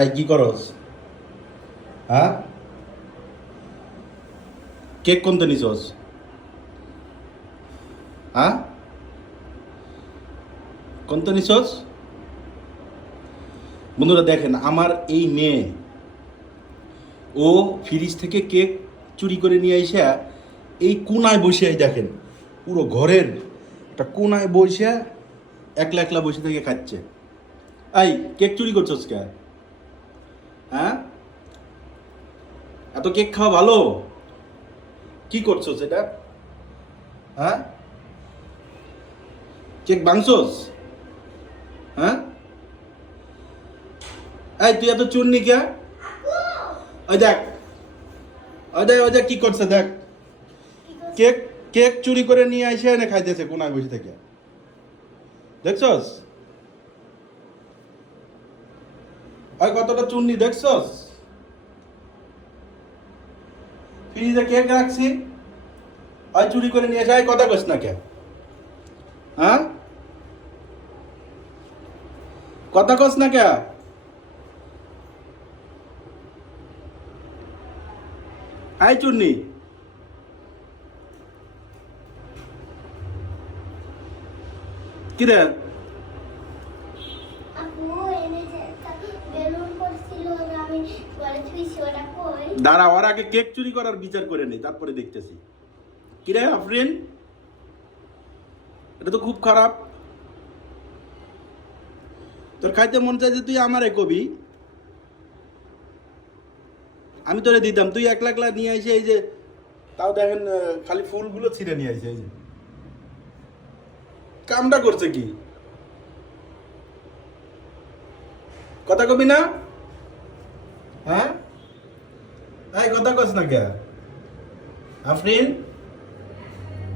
এই কি করস? হ্যাঁ, কেক কোনতে নিছস? হ্যাঁ, কোনতে নিছস? বন্ধুরা দেখেন, আমার এই মেয়ে, ও ফ্রিজ থেকে কেক চুরি করে নিয়ে এসে এই কোনায় বসে, দেখেন পুরো ঘরের একটা কোনায় বসে একলা একলা বসে থেকে খাচ্ছে। এই কেক চুরি করছস কে? হ্যাঁ, এত কেক খাওয়া ভালো? কি করছো সেটা? হ্যাঁ, কেক ভাঙছস? হ্যাঁ, এই তুই এত চুননি কে? ওই দেখ, ওই দেখ কি করছে, দেখ কেক কেক চুরি করে নিয়ে এসে এনে খাইতেছে কোনায় বসে থেকে। দেখছস ওই কতটা চুন্নি, দেখছস? ফ্রিজে কেক রাখছি, ওই চুরি করে নিয়ে এসে কথা কস না কে? হ্যাঁ, কথা কস না কে? আই চুন্নি, কি রে? দাঁড়া, ওর আগে কেক চুরি করার বিচার করে নেই, তারপরে দেখতেছি। কি রে আফরিন, এটা তো খুব খারাপ। তোর খাইতে মন চাই যে তুই আমারে কবি, আমি তোরে দিতাম, তুই একলা একলা নিয়ে আইসে এই যে, তাও দেখেন খালি ফুলগুলো ছিঁড়ে নিয়ে আইসে। এই যে কামটা করছে কি? কথা কবি না? হ্যাঁ, এই কথা কস না কে আফরিন?